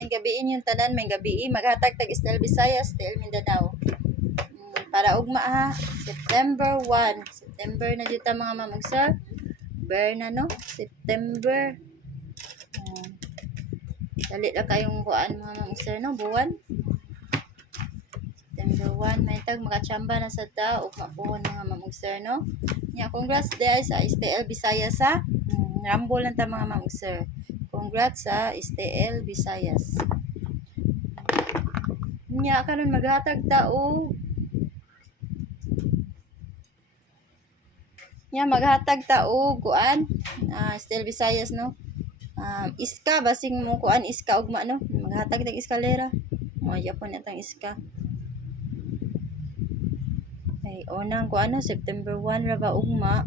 May gabiin yung tanan, may gabi maghatag tag Estel Visayas, Estel Mindanao. Para ugma ha, September 1. September na dito mga mamag sir. Ber na no, September. Dali lang kayong kuan mga mamag sir no, buwan. September 1, may tag makachamba na sa ta, ugma puhon mga mamag sir no. Nya, congrats dahil sa Estel Visayas ha. Rambo lang ta mga mamag sir. Congrats sa Estel Visayas. Nya karon maghatag ta og maghatag ta og kuan Estel Visayas no. Iska basing mo kuan iska ugma no. Maghatag tag eskalera. Mo yapon atang iska. Ay unang kuan no September 1 ra ba ugma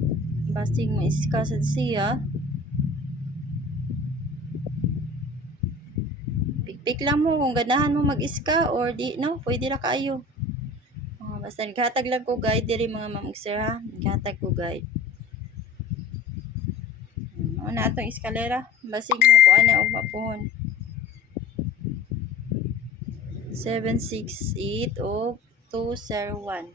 basing mo iska sa siya. Pikpik lang mo kung ganahan mo mag-iska or di no, pwede ra kaayo. Basta naghatag lang ko guide diri mga mamag sir ha. Naghatag ko guide. Na atong eskalera basig mo kuan na og mapuhon 768 o 201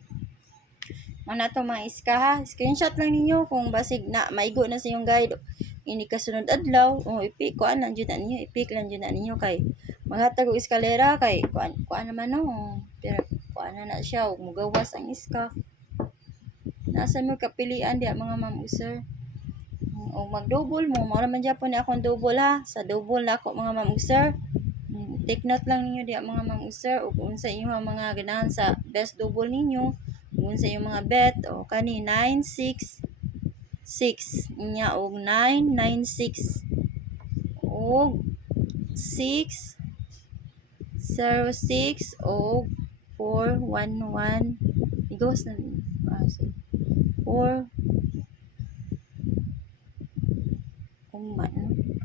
na atong mga iska ha. Screenshot lang ninyo kung basig na maigo na sa inyong guide ini kasunod adlaw o ipik kuan lang jud na ninyo, ipik lang jud na ninyo kay maghatag og eskalera kay kuan naman no, pero kuan na siya og mugawas ang iska. Nasa mo kapilian diya mga ma'am sir. O mag-double mo, mao naman gyapon ni akong double ha. Sa double na ako mga ma'am sir. Take note lang ninyo diya mga ma'am sir ug unsa inyong mga ganahan sa best double ninyo, unsa inyong mga bet o kani 966 nya og 996 og 606 og 411 igos na 4 man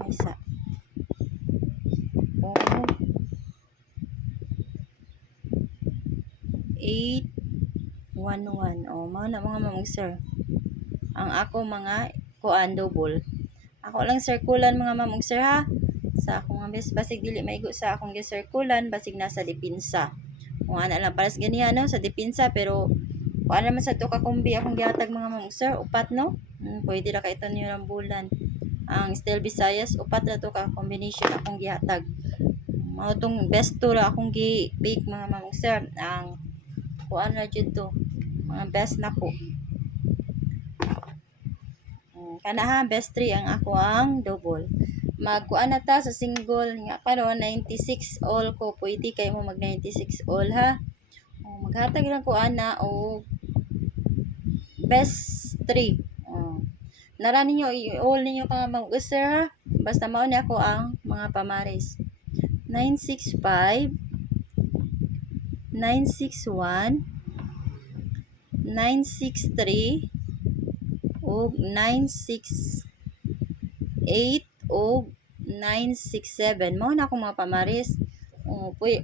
isa o 811 o mao na mga mamag sir ang ako mga kuan double. Ako lang circulan mga mamag sir ha. Sa akong mga basig dili maigo sa akong gi-circulan basig nasa dipinsa. Kung ana lang paras ganiya no sa dipinsa pero kuan naman sa to ka kumbi akong gihatag mga mamag sir upat no. Pwede ra kay ito niyo rambulan. Ang Estel Visayas upat na to ka combination akong gihatag. Mao tong best to ra akong gi-bake mga mamag sir. Ang kuan na jud to. Mga best na ko. Kana ha best 3 ang ako ang double. Magkuan na ta sa single nga karon 96 all ko pwede kay mo mag 96 all ha. Maghatag lang ko ana o best 3. Nara ninyo i-all ninyo ka mga user ha. Basta mao ni ako ang mga pamares. 965 961 963 og 968 og 967 mao na ako mga pamares.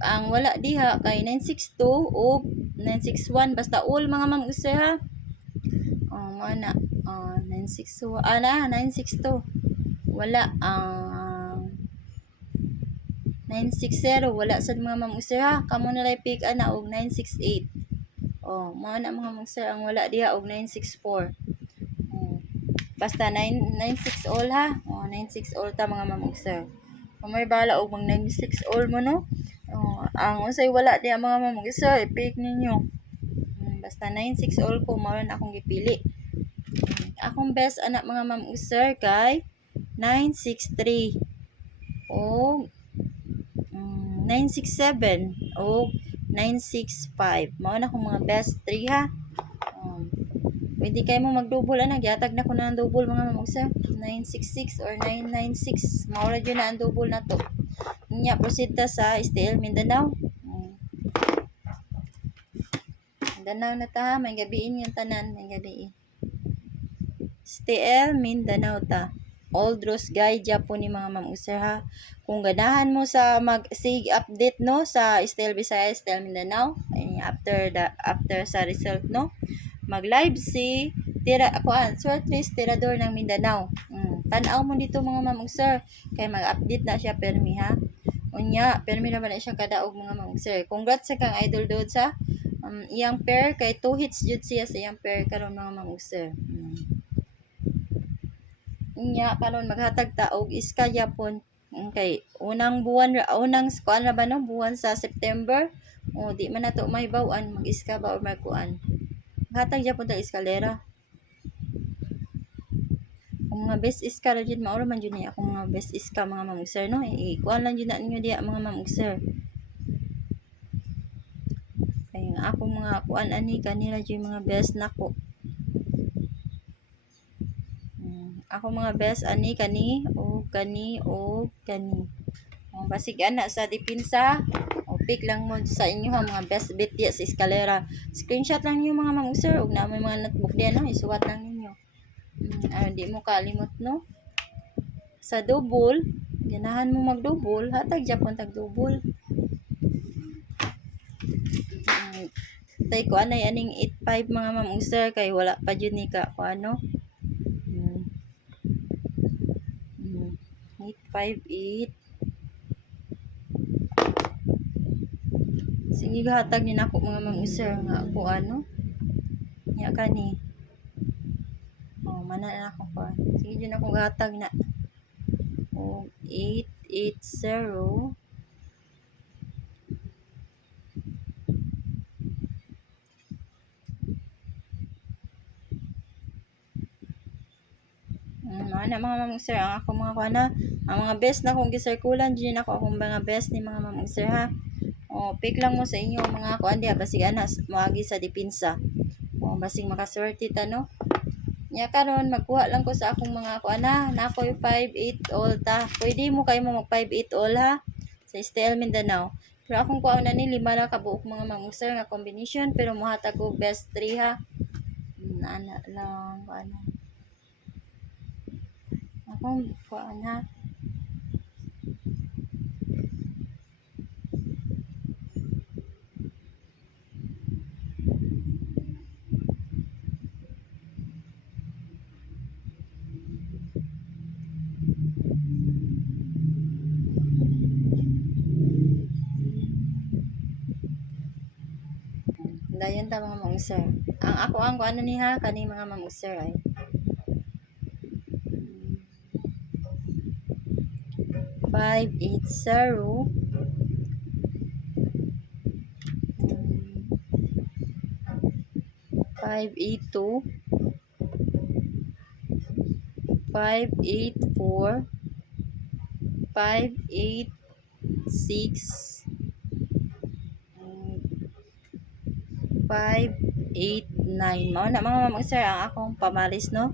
Ang wala diha kay 962 og 961 basta all mga ma'am user ha. Mao na 961 962 wala 960 wala sad mga ma'am user ha. Kamo na lay pick ana og 968 mao na mga ma'am user ang wala diha og 964 basta 996 all ha. 96 all ta mga ma'am sir. Kung may bala og mag 96 all mo no. Ang unsay wala diha mga ma'am sir i-pick ninyo. Basta 96 all ko mao na akong gipili. Akong best anak mga ma'am sir kay 963 o 967 o 965 mao na akong mga best 3 ha. Pwede kayo mo mag-double ana gihatag na ko na ang double mga ma'am sir 966 or 996 mao ra jud na ang double na to. Nya proceed ta sa Estel Mindanao. Mindanao na ta ha, may gabiin yung tanan, may gabi. Estel Mindanao ta. Old Rose Guide Japon ni mga ma'am sir ha. Kung ganahan mo sa mag-sig update no sa Estel Visayas, Estel Mindanao, after sa result no. Mag-live si shortlist tirador ng Mindanao. Tanaw mo dito mga ma'am sir kay mag-update na siya permi ha. Unya, pero may naman na siya kadaog mga mamong sir. Congrats sa kang idol dod sa iyang pair kay 2 hits jud siya sa iyang pair karon mga mamong sir. Unya karon maghatag ta og iska yapon. Kay unang buwan unang kuan ra ba no buwan sa September. O di man nato may bawan mag-iska ba or magkuan. Maghatag yapon ta eskalera. Ang mga best iska ra jud mauro man jud ni akong mga best iska mga mamong sir no. Kuan lang jud na ninyo diya mga mamong sir. Kay nga akong mga kuan ani kanila jud mga best nako. Ako mga best ani kani o kani o kani. Basig ana sa dipinsa o pick lang mo sa inyo ha mga best bet diya sa eskalera. Screenshot lang niyo mga mamong sir ug na may mga notebook diyan no isuwat lang ninyo. Di mo kalimot no. Sa double, ganahan mo mag-double, hatag japon tag double. Tay ko anay aning 85 mga mamong sir kay wala pa jud ni ka ko ano. 858. Sige hatag ni nako mga mamong sir nga ako ano. Nya kani. Mana na ako pa. Sige dyan ako gatag na. 880. Mga mamong sir, ang ako mga kuana, ang mga best na kong gisirkulan, dyan ako akong mga best ni mga mamong sir ha. Pick lang mo sa inyo mga kuan diya, basig ana, maagi sa dipinsa. Basig makaswerte ta no. Nya karon magkuha lang ko sa akong mga kuana, na ako 5-8 all ta. Pwede mo kayo mo mag 5-8 all ha sa STL Mindanao. Pero akong kuha na ni 5 na kabuok mga mamong sir nga combination pero mohatag ko best 3 ha. Ana lang kuana. Akong kuan ha. Dayon ta mga mamong sir. Ang ako ang kuano ni ha kani mga mamong sir ay 580 582 584 586 589 mao na mga mamong sir ang akong pamalis no.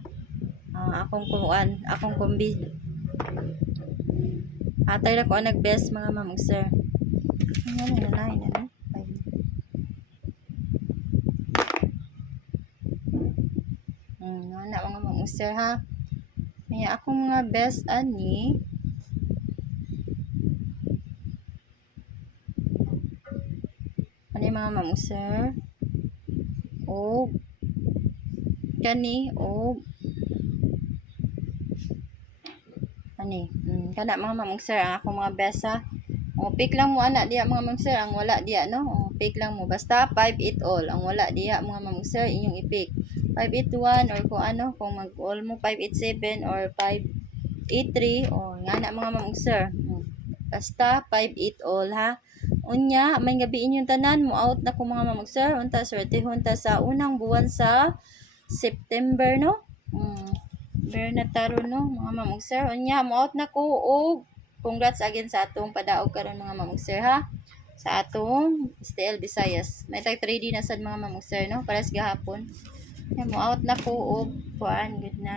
Akong kuan, akong kombi. Atay na ko ang nag-best mga mamong sir. Ano na lain na na mga mamong sir ha. May akong mga best ani. Ano mga mamong sir? O kani o ani kana mga mamong sir ang ako mga best ha. Pick lang mo ana diya mga mamong sir ang wala diya no. Pick lang mo basta 5-8 all ang wala diya mga mamong sir inyong i-pick 581 or kung ano kung mag-all mo 587 or 583 nga na mga mamong sir. Basta 5-8 all ha. Unya may gabi inyong tanan mo out na ko mga mamong sir unta swertehon ta sa unang buwan sa September no. Pero nataro no mga mamong sir. Unya mo out na ko og congrats again sa atong padaog karon mga mamong sir ha. Sa atong STL Visayas. May tag 3D na sad mga mamong sir no para sa gahapon. Mo out na ko og kuan good night.